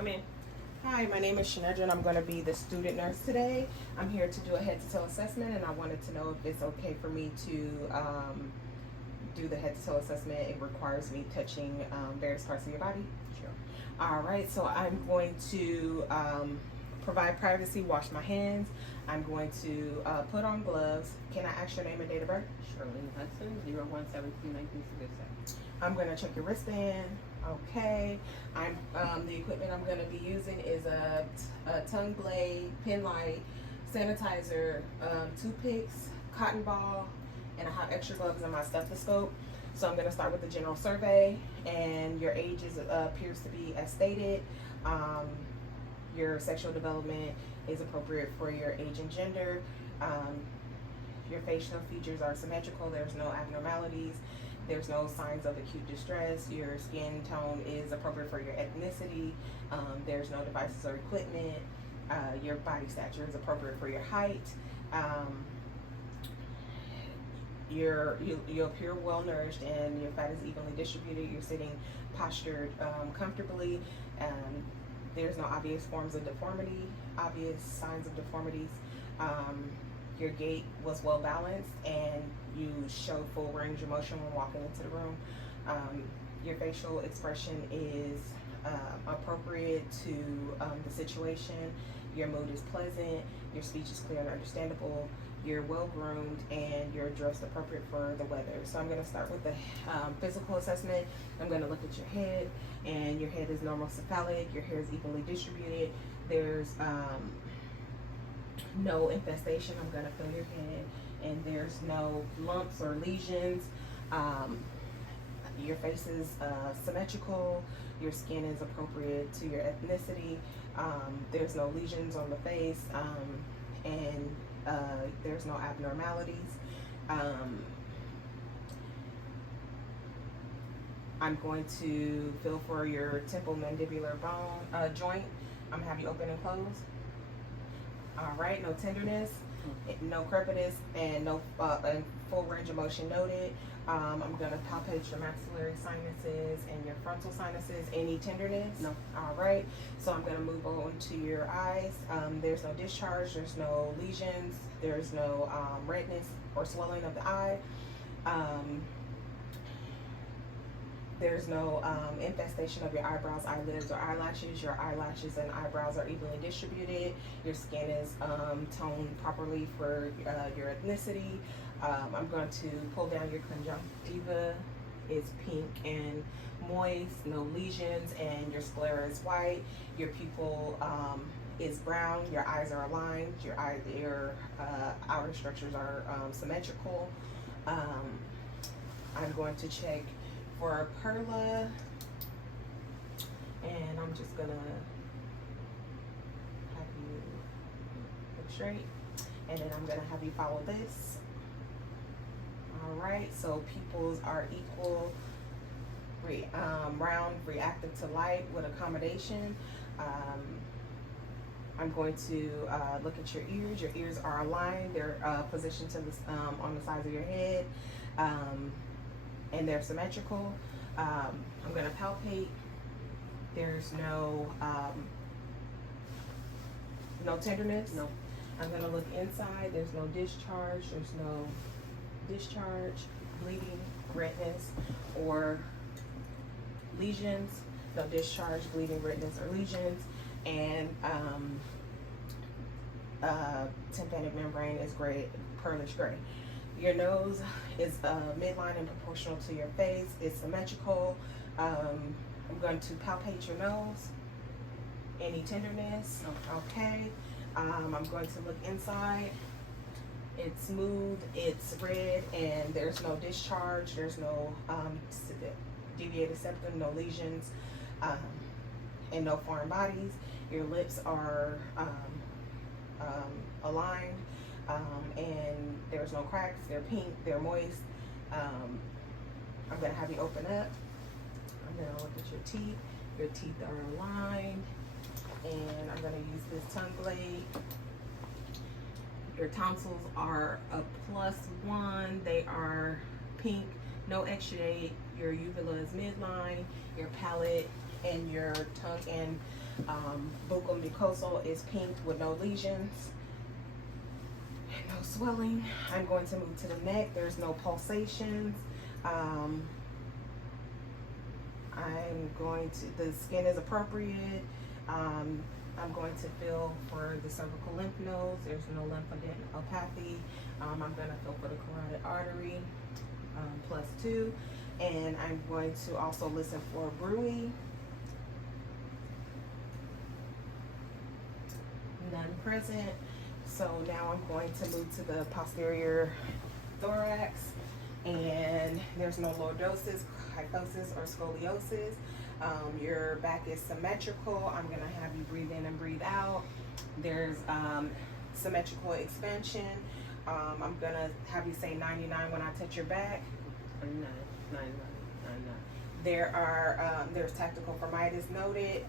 Come in. Hi, my name is Shanedra and I'm going to be the student nurse today. I'm here to do a head-to-toe assessment and I wanted to know if it's okay for me to do the head-to-toe assessment. It requires me touching various parts of your body. Sure. All right, so I'm going to provide privacy, wash my hands. I'm going to put on gloves. Can I ask your name and date of birth? Shirley Hudson, 01/17/1967. I'm going to check your wristband. Okay. The equipment I'm going to be using is a tongue blade, pen light, sanitizer, toothpicks, cotton ball, and I have extra gloves and my stethoscope. So I'm going to start with the general survey, and your age appears to be as stated. Your sexual development is appropriate for your age and gender. Your facial features are symmetrical. There's no abnormalities. There's no signs of acute distress. Your skin tone is appropriate for your ethnicity. There's no devices or equipment. Your body stature is appropriate for your height. You appear well nourished and your fat is evenly distributed. You're sitting postured comfortably. There's no obvious forms of deformity, obvious signs of deformities. Your gait was well balanced and you showed full range of motion when walking into the room. Your facial expression is appropriate to the situation. Your mood is pleasant. Your speech is clear and understandable. You're well groomed and you're dressed appropriate for the weather. So I'm going to start with the physical assessment. I'm going to look at your head, and your head is normal cephalic. Your hair is evenly distributed. There's no infestation. I'm going to feel your head, and there's no lumps or lesions. Your face is symmetrical. Your skin is appropriate to your ethnicity. There's no lesions on the face, and there's no abnormalities. I'm going to feel for your temple mandibular bone joint. I'm gonna have you open and close. All right, no tenderness, no crepitus, and no and full range of motion noted. I'm gonna palpate your maxillary sinuses and your frontal sinuses. Any tenderness? No. All right, so I'm gonna move on to your eyes. There's no discharge, there's no lesions, there's no redness or swelling of the eye. There's no infestation of your eyebrows, eyelids, or eyelashes. Your eyelashes and eyebrows are evenly distributed. Your skin is toned properly for your ethnicity. I'm going to pull down your conjunctiva. It's pink and moist, no lesions, and your sclera is white. Your pupil is brown. Your eyes are aligned. Your outer structures are symmetrical. I'm going to check for Perla, and I'm just gonna have you look straight, and then I'm gonna have you follow this. All right, so pupils are equal, round, reactive to light with accommodation. I'm going to look at your ears. Your ears are aligned. They're positioned to the, on the sides of your head. And they're symmetrical. I'm going to palpate. There's no tenderness. No. I'm going to look inside. There's no discharge. There's no discharge, bleeding, redness, or lesions. No discharge, bleeding, redness, or lesions. And tympanic membrane is gray, pearlish gray. Your nose is midline and proportional to your face. It's symmetrical. I'm going to palpate your nose. Any tenderness? Okay. I'm going to look inside. It's smooth, it's red, and there's no discharge. There's no deviated septum, no lesions, and no foreign bodies. Your lips are aligned. And there's no cracks. They're pink, they're moist. I'm gonna have you open up. I'm gonna look at your teeth. Your teeth are aligned, and I'm gonna use this tongue blade. Your tonsils are a +1. They are pink, no exudate. Your uvula is midline. Your palate and your tongue and Buccal mucosal is pink with no lesions, no swelling. I'm going to move to the neck. There's no pulsations. I'm going to, the skin is appropriate. I'm going to feel for the cervical lymph nodes. There's no lymphadenopathy. I'm going to feel for the carotid artery, +2. And I'm going to also listen for bruit. None present. So now I'm going to move to the posterior thorax, and there's no lordosis, kyphosis, or scoliosis. Your back is symmetrical. I'm gonna have you breathe in and breathe out. There's symmetrical expansion. I'm gonna have you say 99 when I touch your back. 99. There's tactical phrenitis noted.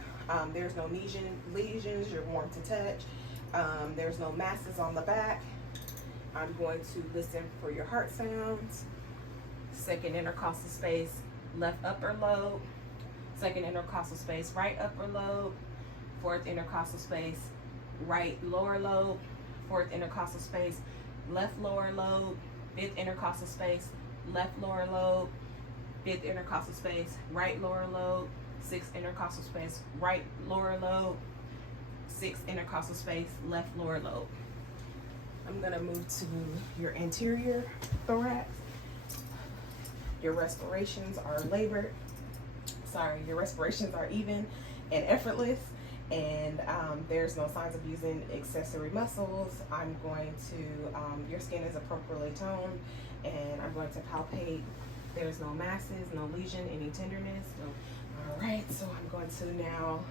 There's no lesions. You're warm to touch. There's no masses on the back. I'm going to listen for your heart sounds. Second intercostal space, left upper lobe. Second intercostal space, right upper lobe. Fourth intercostal space, right lower lobe. Fourth intercostal space, left lower lobe. Fifth intercostal space, left lower lobe. Fifth intercostal space, right lower lobe. Sixth intercostal space, right lower lobe. Sixth intercostal space, left lower lobe. I'm gonna move to your anterior thorax. Your respirations are labored. Your respirations are even and effortless, and there's no signs of using accessory muscles. I'm going to, your skin is appropriately toned, and I'm going to palpate. There's no masses, no lesion, any tenderness. All right, so I'm going to now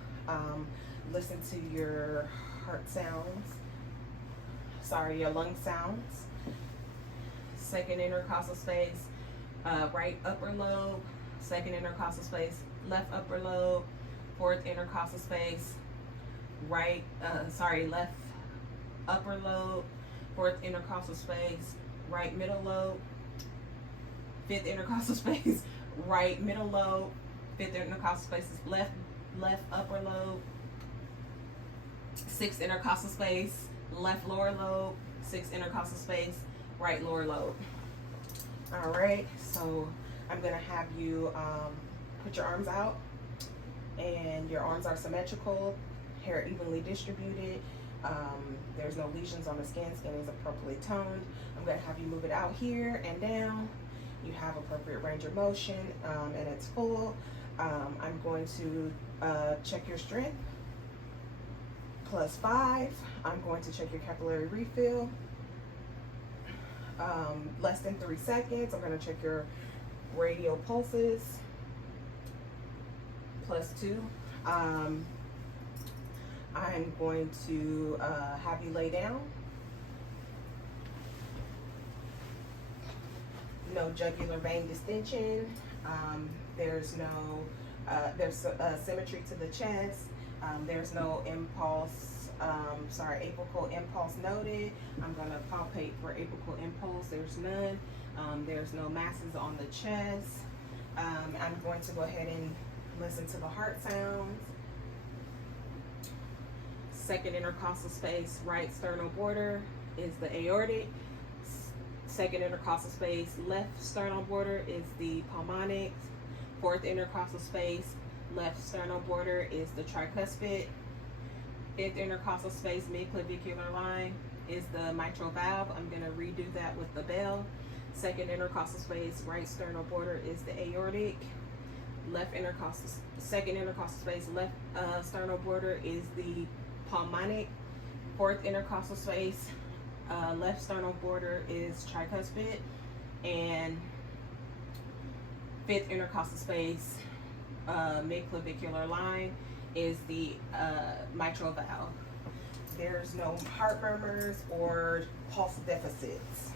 listen to your heart sounds. Your lung sounds. Second intercostal space, right upper lobe. Second intercostal space, left upper lobe. Fourth intercostal space, left upper lobe. Fourth intercostal space, right middle lobe. Fifth intercostal space, right middle lobe. Fifth intercostal space is left upper lobe. Sixth intercostal space, left lower lobe. Sixth intercostal space, right lower lobe. All right, so I'm gonna have you put your arms out, and your arms are symmetrical, hair evenly distributed. There's no lesions on the skin. Skin is appropriately toned. I'm gonna have you move it out here and down. You have appropriate range of motion, and it's full. I'm going to check your strength. +5. I'm going to check your capillary refill. Less than 3 seconds. I'm going to check your radial pulses. +2. I'm going to have you lay down. No jugular vein distension. There's no symmetry to the chest. There's no impulse, apical impulse noted. I'm going to palpate for apical impulse. There's none. There's no masses on the chest. I'm going to go ahead and listen to the heart sounds. Second intercostal space, right sternal border is the aortic. Second intercostal space, left sternal border is the pulmonic. Fourth intercostal space, left sternal border is the tricuspid. Fifth intercostal space, mid-clavicular line is the mitral valve. I'm going to redo that with the bell. Second intercostal space, right sternal border is the aortic. Second intercostal space, left sternal border is the pulmonic. Fourth intercostal space, left sternal border is tricuspid. And fifth intercostal space, mid-clavicular line is the mitral valve. There's no heart murmurs or pulse deficits.